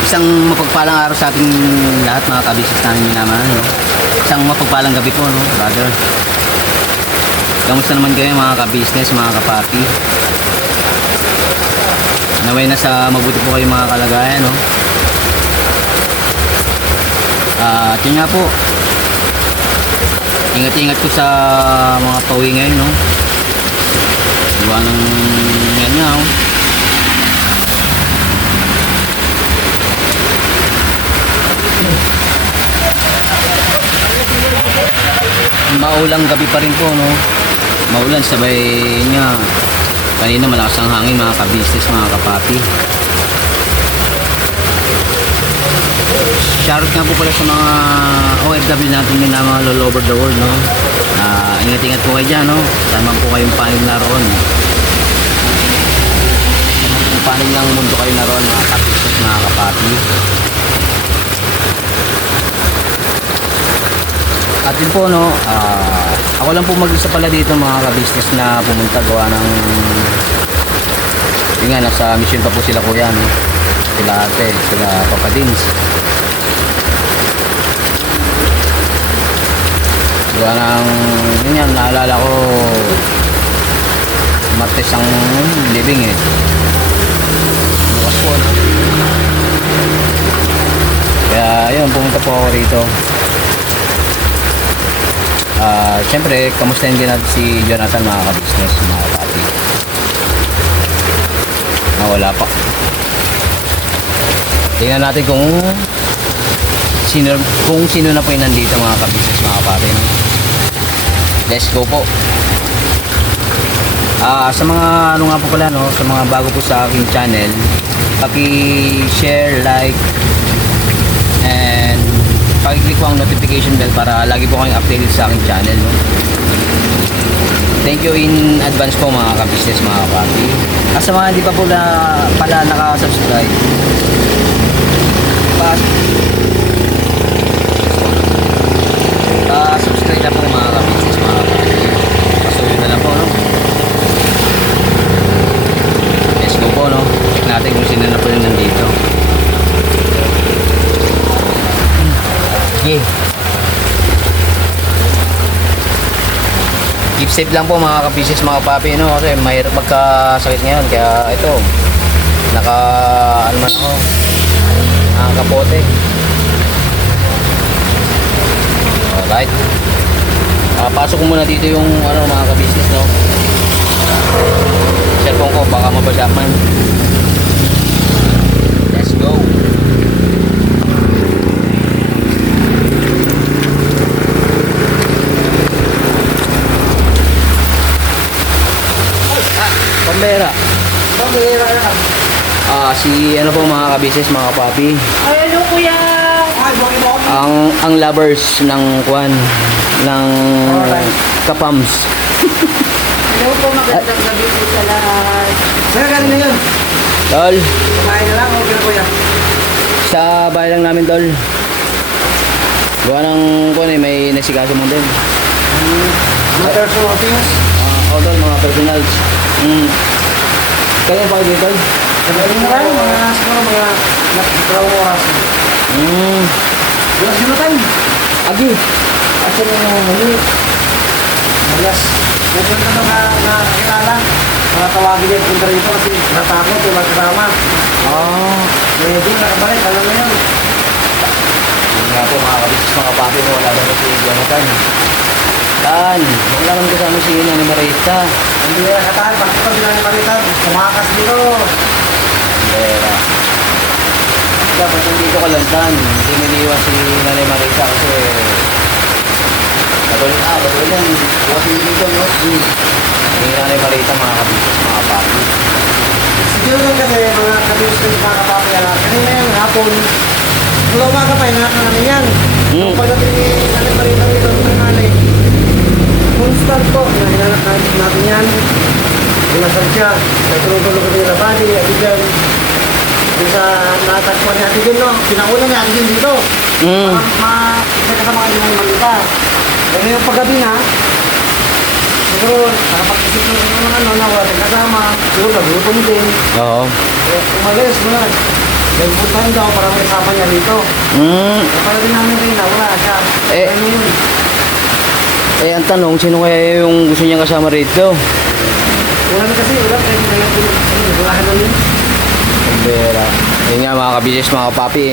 Isang mapagpalang araw sa ating lahat mga kabisnes namin minamahal, no? Isang mapagpalang gabi po, no, brother. Kamusta naman kayo mga kabisnes, mga kapapi? Naway na sa mabuti po kayo mga kalagayan, no? At yun nga po, ingat-ingat po sa mga pauwi ngayon, no? Gawa ng yan nga, oh. Maulang gabi pa rin po, no? Maulan, sabay niya kanina malakas ang hangin mga kabisnes, mga kapapi. Shoutout nga po pala sa mga OFW natin din na mga all over the world, no? Ingat-ingat po kayo dyan, no? Tama po kayong panig naroon. Kung panig ng mundo kayo naroon mga kabisnes, mga kapapi. At yun po, no, ako lang po mag-isa pala dito mga ka-business na pumunta gawa ng yun nga, nasa mission pa po sila kuya, no? Sila ate, sila Papa Dins. Gawa ng yun nga, naalala ko Martes ang living eh. Bukas po, no? Kaya yun, pumunta po ako rito. Siyempre, kamustahin din natin si Jonathan mga ka-business, mga kapatid. Wala pa. Tingnan natin kung sino na po yung nandito mga ka-business, mga kapatid. Let's go po. Sa mga ano nga po pala, no, sa mga bago po sa aking channel, paki-share, like, and pag-click po ang notification bell para lagi po kayong updated sa aking channel, no? Thank you in advance po mga ka-business, mga kapapi. Sa mga hindi pa po pala naka-subscribe, subscribe na po mga ka-business, mga kapapi. Pasuyo na lang po, no? Let's go po, no? Check natin kung sino na po yung nandito. Okay. Keep safe lang po mga ka-business, mga papi, no? Kasi mahirap magkasakit ngayon. Kaya ito, ano man ako, nakakapote. Alright. Pasok ko muna dito yung ano, mga ka-business, no? Cellphone ko, baka mabasa man. Let's go. Pambera. Pambera lang. Si ano po mga ka-business, mga papi. Ay, ano kuya? Ay, Ang lovers ng kwan ng kapams. Hello po, magandang gabi po sa lahat. Saan galing na yun? Tol, Kumain na lang, okay na kuya. sa bahay lang namin tol. Gawa ng kwan eh, may nasikaso mo din. Mga personal things. Tol, mga personals. Kaya pa kayo dito tol? Sabihin na lang, siguro mga nakakawang oras. Yung sinutan. Agi. Asa na yung mali. Alas. Medyo na nakakilala. Mga tawagin yan punta rito kasi natakot yung magkasama. Medyo nakabalik, alam mo yun. Yun nga po mga kabisnes, mga papi mo, wala naman si Jonathan. Tan, wala naman kasama si Nani Marita. Hindi na katahan, pagkakot din namin palitan. Kumakas dito. Pera. Dapat nandito ka lang tan. Hindi niliwan si Nanay Marita kasi bago yan. Bukas yung dito, no? Hindi Nanay Marita, mga kabisnes, mga papi. Siguro lang kasi mga kabisnes, mga kapapaya. Kanina yung hapon. Mula umaga pa, hinahanap na namin yan. Nung pagdating ni Nanay Marita rito ng nanay, constant po na hinahanap natin yan. Dinasal siya. May tulog-tulog kami na body, at dyan. Yung sa natagpuan ni Ate Jun, no? Pinauna ni Ate Jun dito. May kasama kayo ng malita. Pero yung paggabi na, siguro, nakapag-isip ng ano, na wala tayong kasama. Siguro, nagutom din. Oo. Umalis mo na. Then puntahan daw para may kasama niya rito. Hmm. Para din namin rin na wala siya. Eh. Ano yun? Eh, ang tanong, sino kaya yung gusto niyang kasama rito? Wala na kasi, wala. Wala ka na yun. Pera. Yun nga mga kabisis, mga kapapi,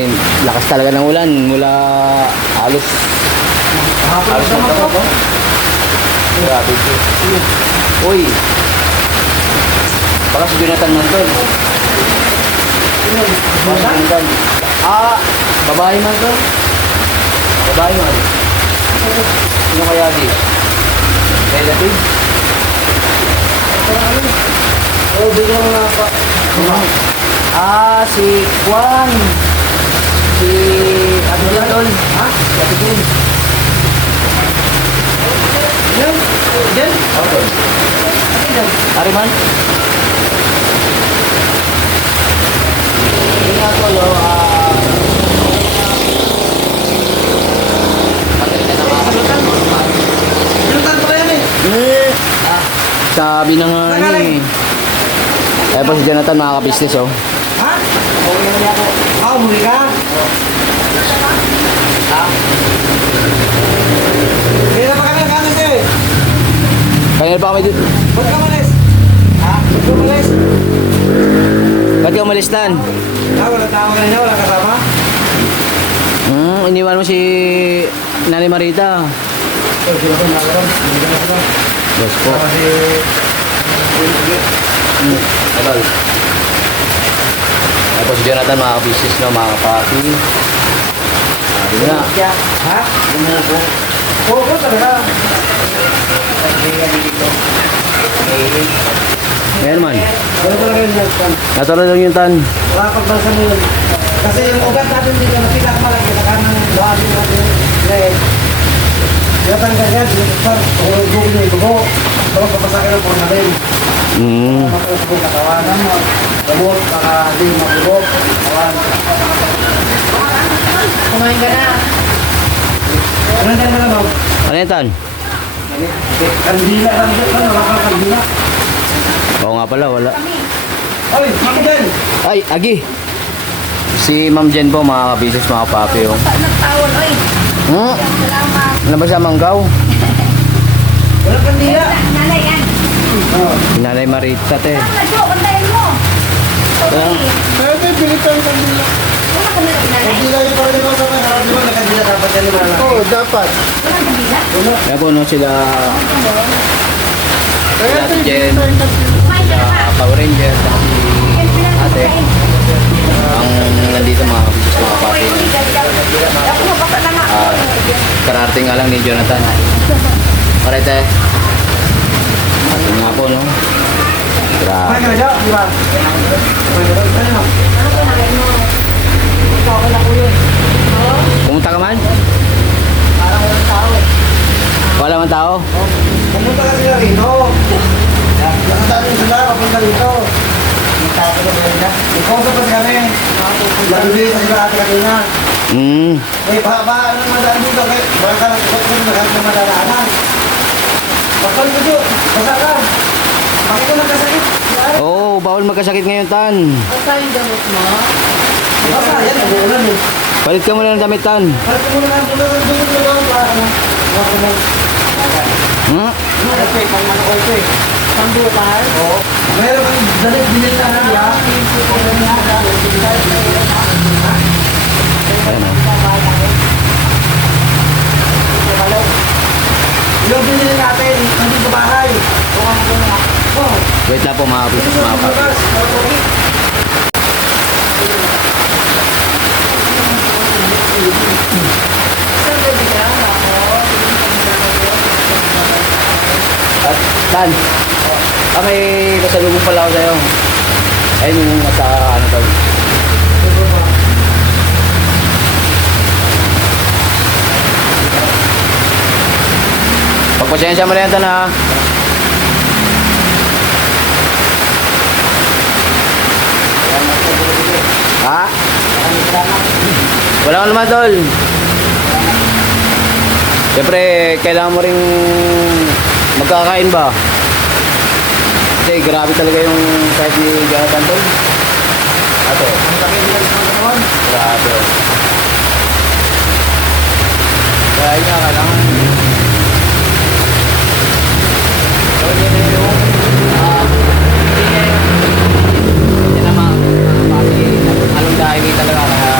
lakas talaga ng ulan mula alos. Hapon Alos na na naman to. po. Grabe ito. Uy. Baka si Jonathan man to. Baka si Jonathan. Ah, babae man to. Babae man. Sino kaya di? Relative? Oh, bigyan mo na pa. Ah, si Juan. Si ano yan tol? Ha? Si Ate Jun. Yan? Yan? Okay. Ari man? Yun nga tol, patay na mga kapatid. Yung tanto ko yan eh. Sabi na nga Nangaling. eh. Po si Jonathan mga ka-business oh. Ha? Okay na niya ako. Ah, umuli ka? Hindi na pa kami ng kanan sa'yo eh. Kaya pa kami dito. Ba't ka malis? Ha? Ba't ka malis? Ba't ka umalis tan? Wala tao ka na niya, wala kasama. Iniwan mo si Nanay Marita. Oh, sila ko nakaroon. Hindi ka na sila. Yes po. Kasi... Idol. Kaya po si Jonathan mga ka-business no, mga ka-papi. Sabi na. Kaya, ha? Bumuko. Oo, talaga. Ayan man. Wala talaga yung nagpan. Natulog lang yung tan. Wala pagbansa mo yun. Kasi yung ugat natin dito na pinakamalaki sa kanang buhangin natin. Leg. Tinatanggal yan. Tinatanggal. Tuhulog niya yung dugo. Tapos papasakin ng formalin. Matulas mo katawanan mo. Gamot, baka di mabugo. Katawan. Kumain ka na. Ano dyan na naman? Ano yan tan? Kandila lang dyan. Ano? Wala kang kandila. Oo nga pala, wala. Oy, maki dyan. Ay, Agi. Si Ma'am Jen po mga ka-business mga ka-papi oh. Nagtawon, oy. Salamat. Ano ba siya manggaw? Wala kandila. Nanay yan. Si Nanay Marita te. Radyo, kantayin mo. Okay. Pwede, pilitan yung kandila. Wala ka na nanay. Kandila yung parang ito sa mga. Di ba may kandila dapat yan yung malaki? Oo, dapat. Wala ka bila. Kaya po no sila sila si Jen, Kumain ka na. Power Ranger, saka si ate. Ang nandito mga ka-business mga ka-papi. Ako, baka na nga. Kararating nga lang ni Jonathan. Parete. Ito nga po no. Kumain Grabe. ka na dyan, di ba? Ano? Ano ko nanay mo? Ikaw ako na ko yun. Pumunta ka man? Parang walang tao eh. Wala man tao? Pumunta ka sila rito. Nakatatin sila, papunta rito. Nagtato na sila nila. Ikaw sa pas kami. Nabibili sa sila ate kanina. Eh, ano naman daan dito? Baka ka nagkakot ko na kahit na madalaanan. Bakal ko dito. Basa ka. Bakit ko nagkasakit? Oo, bawal magkasakit ngayon tan. Basta yung gamot mo. Basa, yan. Nag-uulan eh. Palit ka muna ng damit tan. Parang ko muna ang tulad ng tulad ng tulad. Para ano? Baka mo. Pang bukal. Oo. Meron kang dalit binil na niya. Ayan o. Yung binili natin, nandito sa bahay. Oh, Wait lang po mga business mga papi. bukas. Isang gabi lang ako. At tan. May kasalubong pala ako sa'yo. Ayun yung nasa ano to. Pagpasensya mo na yan tan ha. Ha? Wala ka naman tol. Siyempre, kailangan mo rin magkakain ba? Kasi grabe talaga yung kahit ni Jonathan tol. Ato. Grabe. Kaya niya, kailangan gawin niya na yung hindi na kasi halong dahil talaga kaya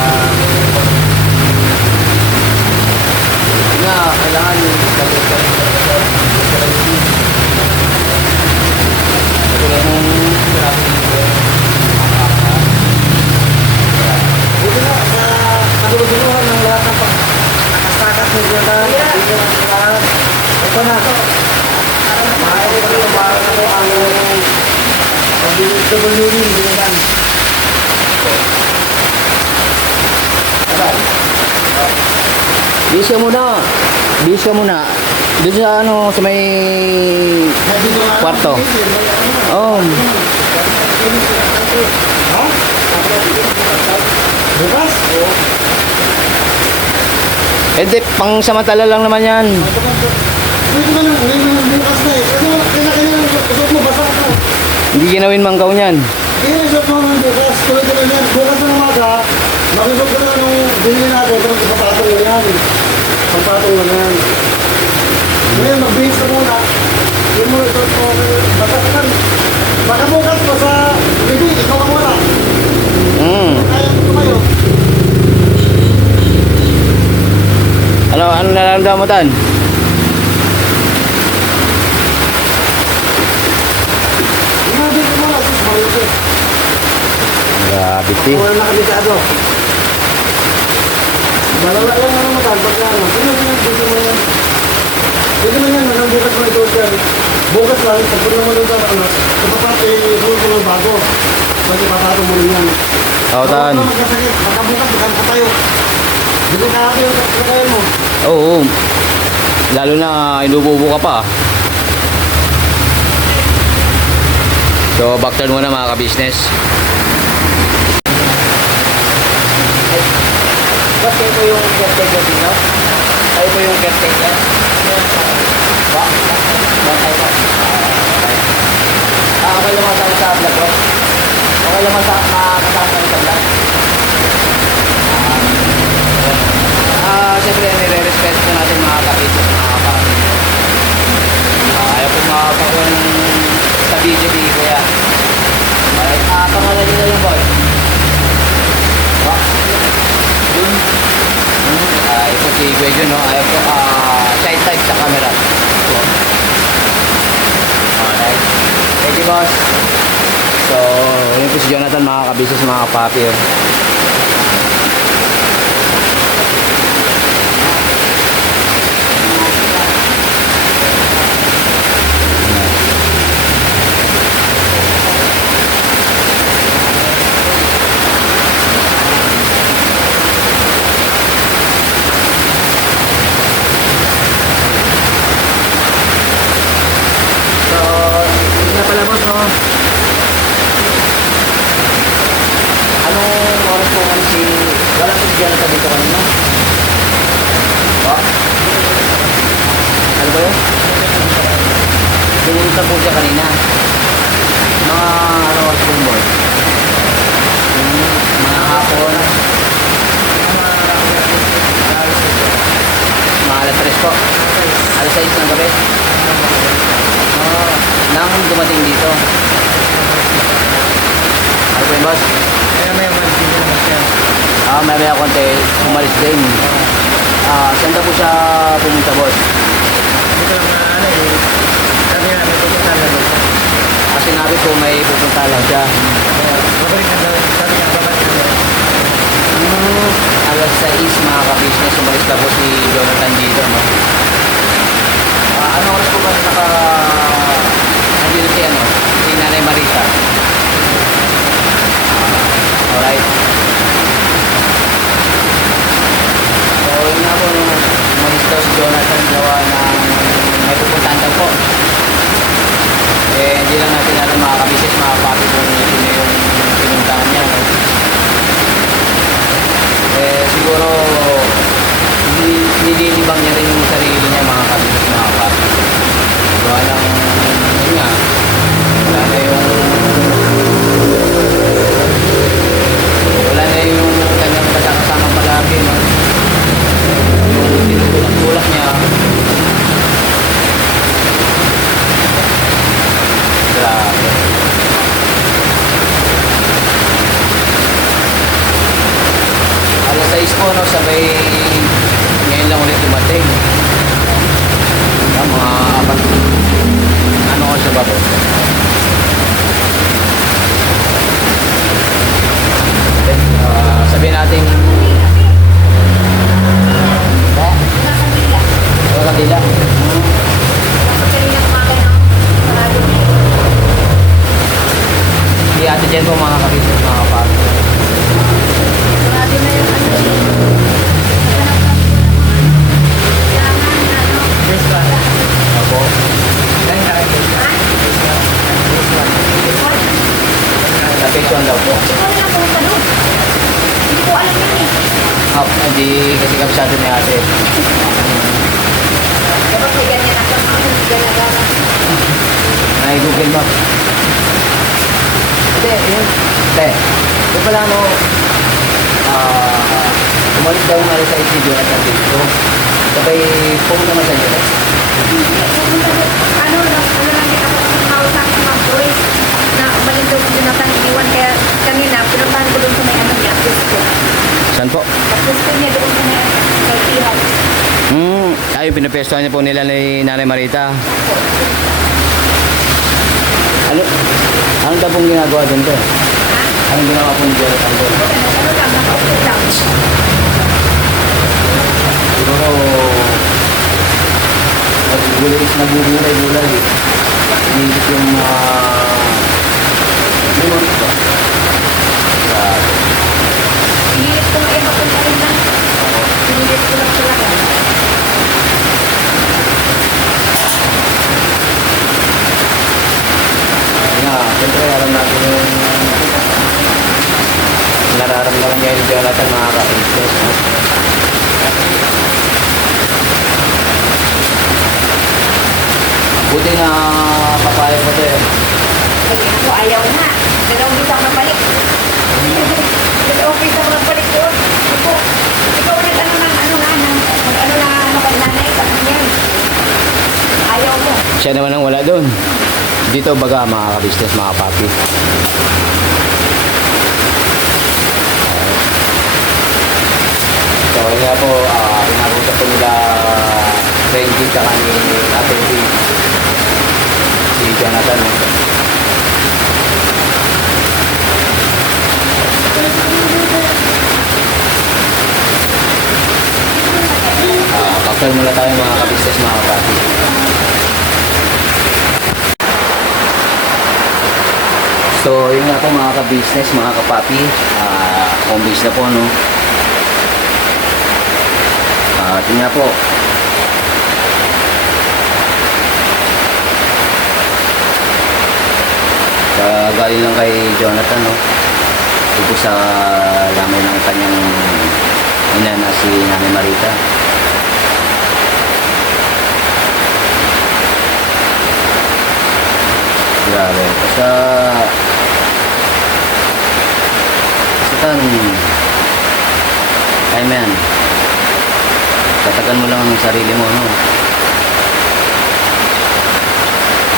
yun nga, kailangan tulad nung grabe dito. Buti na, sa kadulog-duluhan ng lahat ng nakastakas ni Jonathan. Dito na sa lahat. Ito na. Mahal ko rin para ako ang WD Jonathan. Bis ka muna. Bis ka muna. Doon sa ano, sa may kwarto. Oh. Ha? Bukas? Eh, di, pang samantala lang naman yan. Pwede ba nang bukas na eh? Kasi kailangan suot mo, basa ka. Hindi ginawin mangkaw niyan. Kaya suot mo naman bukas. Tuloy-tuloy yan. Bukas ng umaga, makisot ka na nung binili natin. Tapos ipapatong mo yan. Pagpatong mo yan. Ngayon, mag-base ka muna. Yun mo, suot mo. Basa ka na. Baka bukas pa sa bibig, ikaw ang wala. Kaya ko kayo. Ano nararamdaman mo, Tan? Grabe ko muna. Sus, maluti. Grabe, ti. Wala na kabisado. Malala lang naman matagpag na ano. Pwede mo yan. Pwede mo yan. Hanggang bukas mo ito siya. Bukas lang. Pagpun naman ito ano. Kapapati, huwag ko ng bago. Pwede papatong mo rin yan. Oo, Tan. Huwag ka magkasakit. Baka bukas, baka pa tayo. Hindi ka happy yung kakain mo. Oo. Lalo na inububo ka pa. So, backturn muna mga ka-business. Ba't kayo po yung caretaker dito? Kayo po yung caretaker? Ba? Ba tayo ba? Okay lang masama sa vlog ko? Okay lang masama sa vlog? Siyempre, nire-respeto po natin mga kapitid, mga kapatid. Ayaw po makakakuha ng sa video di kuya. Pangalan nyo na yung boy. Yun. Ito si Kuya Jun, no? Ayaw po, side type sa camera. Alright. Thank you, boss. So, yun po si Jonathan, mga kabisis, mga kapapi. Oh. Jonathan dito kanina? Ba? Ano ba yun? Pumunta po siya kanina. Mga ano oras po boy? Mga hapon. Mga alas 3 po. Alas 6 ng gabi. Nang dumating dito. Ano po yung boss? May konti, umalis din. Saan daw po siya pumunta, boss? Sinabi po may pupunta lang siya. Alas 6 mga ka-business, umalis na po si Jonathan dito, no? Ano oras po ba nandito si ano? Si Nanay Marita? Alright. So yun nga po, umalis daw si Jonathan gawa ng may pupuntahan daw po. Hindi lang natin alam mga kabisis, mga papi kung sino yung pinuntahan niya. No? Siguro nililibang niya rin yung sarili niya mga kabisis, mga papi. Gawa ng yun nga, wala na yung kanyang ano, sabay ngayon lang ulit dumating. Mga apat, ano ko sa babo. Sabihin natin, wala kabila. Si Ate Jen po mga kapitid, mga kapatid. Opo. Sa phase 1 daw po. Hindi kasi kabisado ni ate. Google Map. Hindi, yun. Te, yung pala ano, umalik daw nga rin sa studio at nandito. Sabay pumunta naman sa inyo. Kaya kanina, pinuntahan ko doon sa may ano niya, Cusco. Saan po? Cusco niya doon sa may tea house. Ayun, pinapestuhan niyo po nila ni Nanay Marita. Ano daw pong ginagawa doon to? Anong ginawa po ni Jonathan doon? Ano lang, nakaupo lang. Siguro, nagugulay-gulay. Iniisip yung memories ba? Pinilit ko nga mapunta rin lang. Pinilit ko lang talaga. Siyempre, alam natin yung nararamdaman niya yung Jonathan, mga ka-agents. Buti na papayag mo tayo. Ay, ako ayaw na. Dalawang bisang napalik. Dalawang bisang napalik doon. Ako, ikaw ulit ano na kay nanay, kasi yan. Ayaw mo. Siya naman ang wala doon. Dito baga mga ka-business, mga papi. So yun nga po, inabutan po nila Benji tsaka ni Ate si Jonathan. Cocktail muna tayo mga ka-business, mga papi. So, yun nga po mga ka-business, mga kapapi. Home base na po, no? Yun nga po. Galing lang kay Jonathan, no? Ito sa lamay ng kanyang ina na si Nanay Marita. Grabe. Basta ay man, tatagan mo lang ang sarili mo, no?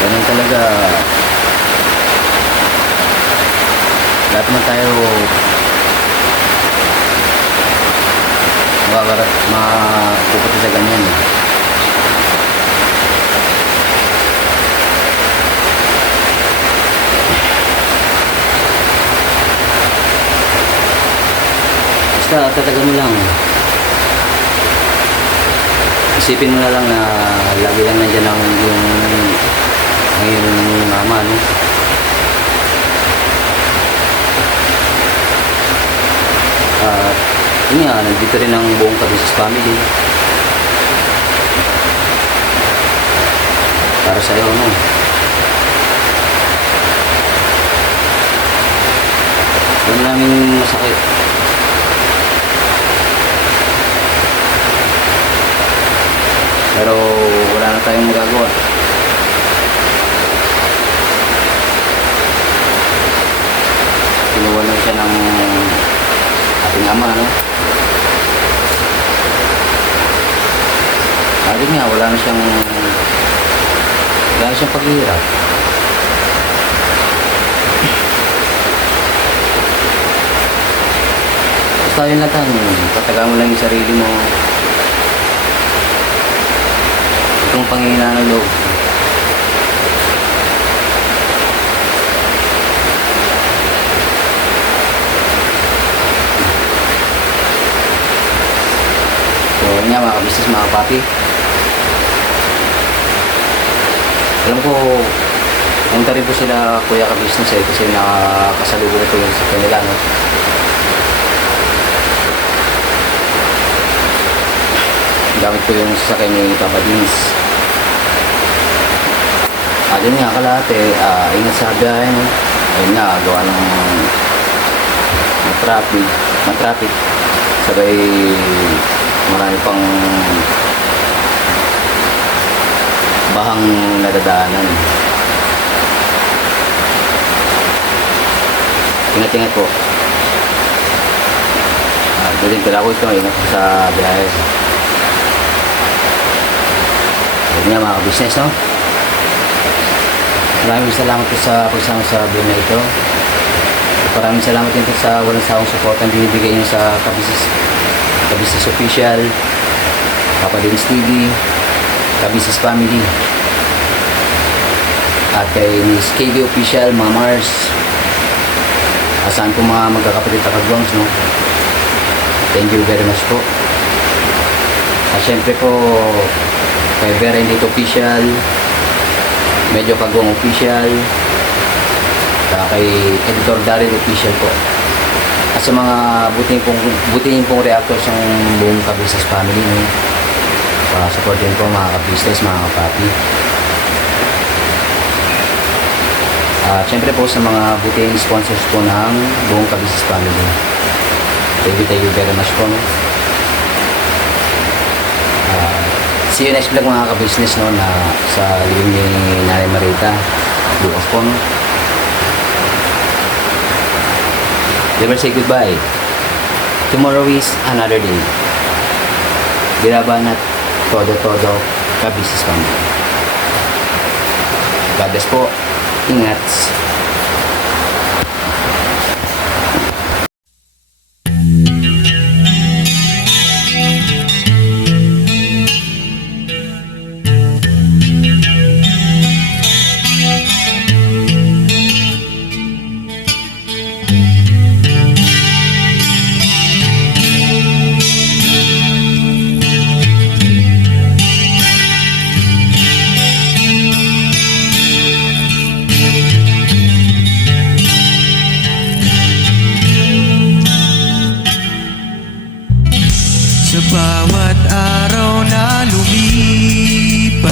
Ganun talaga. Lahat man tayo mapupunta sa ganyan, eh. Tatagan mo lang. Isipin mo na lang na lagi lang nandiyan ang yung mama, no? At yun nga, nandito rin ang buong ka-business family para sa'yo, no? Yun namin masakit. Pero wala na tayong magagawa. Kinuha na siya ng ating ama, no? Sabi nga, wala na siyang paghihirap. Basta Basta yun lang tan, patagaan mo lang yung sarili mo. Itong panghinaan ng loob. So yun nga mga kabisnes, mga papi. Alam ko, punta rin po sila kuya kabisnes kasi nakakasalubong ito yung sa kanila, no? Gamit ko yung sasakyan ni Papa Dins. Yun nga kalate, ingat sa biyahe, no? Ayun nga, gawa ng matraffic. Sabay marami pang bahang nadadaanan. Ingat-ingat po. Daling pala ko ito, ingat po sa biyahe. Ayun nga mga kabisnes, no? Maraming salamat po sa pagsama sa video na ito. Maraming salamat din po sa walang sawang support ang binibigay niyo sa Kabisnes Official, Papa Dins TV, Kabisnes Family, at kay Miss KD Official, mga Mars. Asahan po mga magkakapatid na kagwangs, no? Thank you very much po. At syempre po kay Vera Indito Official, Medyo Kagwang Official, kay Editor Daryl Official po. At sa mga butihin pong reactors ng buong Kabisnes Family, no? Support din po mga kabisnes, mga kapapi. Siyempre po sa mga butihing sponsors po ng buong Kabisnes Family. Thank you very much po, no? See you next vlog mga kabisnes, no, na sa living ni Nanay Marita bukas po, no? Never say goodbye. Tomorrow is another day. Birabanat todo Kabisnes Family. God bless po. Ingat. Sa bawat araw na lumipas,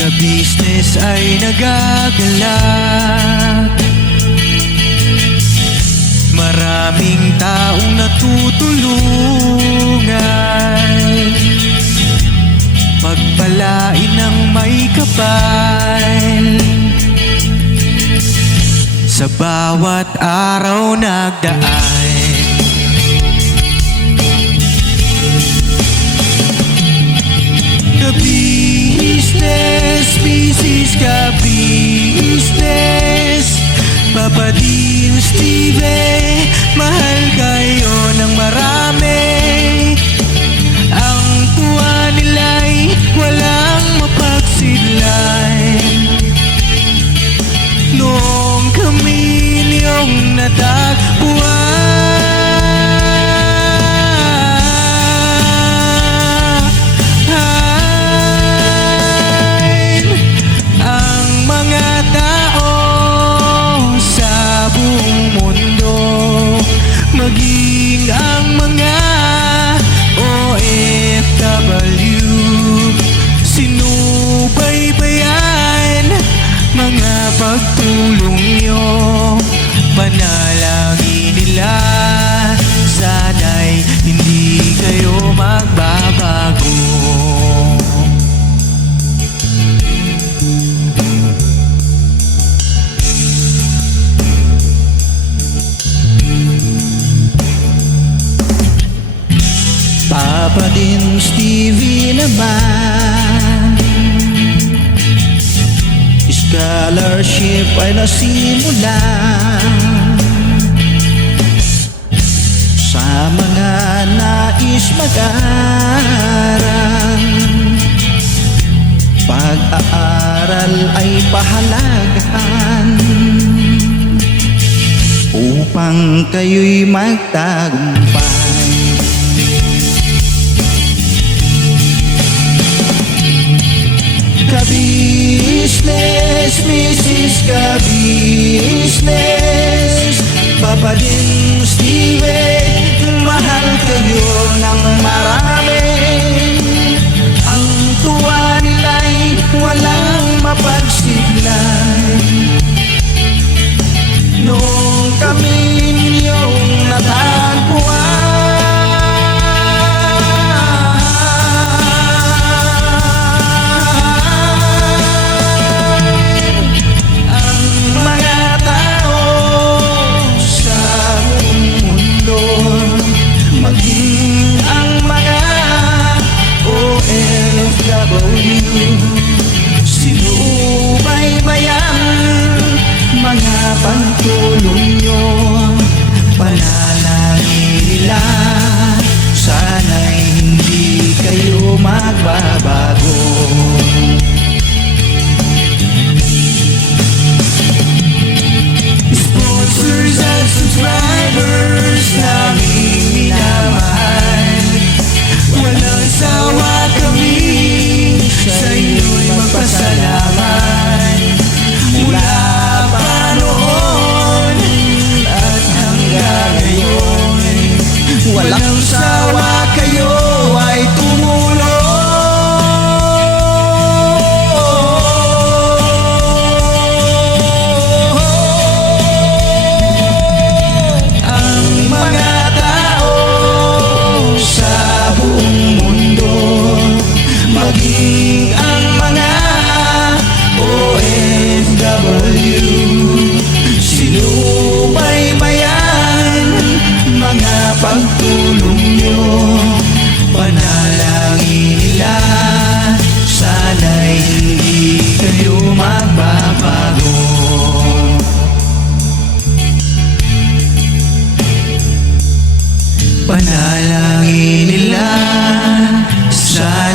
kabisnes ay nagagalak. Maraming taong natutulungan, pagpalain ng may kapal. Sa bawat araw nagdaan, Kabisnes, Bisis Kabisnes, Papa Dins TV, mahal kayo ng marami. Ang tuwa nila'y walang mapagsidlan. Noong kami niyong natagpuan, maging ang mga OFW, sinubaybayan mga pagtulong nyo, panalangin nila, sana'y hindi kayo magbabago. Papa Dins TV naman, scholarship ay nasimulan. nais mag-aral. Pag-aaral ay pahalagahan upang kayo'y magtagumpay. Ka-business, Mrs. Ka-business, Papa din Steven, mahal kayo ng marami. Ang tuwa nila'y walang mapagsiglay. Noong kami ninyong natagpuan, ang mga tao sa buong mundo, maging ang mga OFW, sinubaybayan mga pagtulong nyo. Panalangin nila, sana'y hindi kayo magbabago. Sponsors at subscribers naming minamahal, walang sawa kami sa inyo'y magpasalamat. Mula pa noon at hanggang ngayon, walang sawa kayo ay tumulong. Ang mga tao sa buong mundo, maging ang mga OFW, sinubaybayan mga pagtulong nyo. Panalangin nila, sana'y hindi kayo magbabago. Panalangin nila, sana'y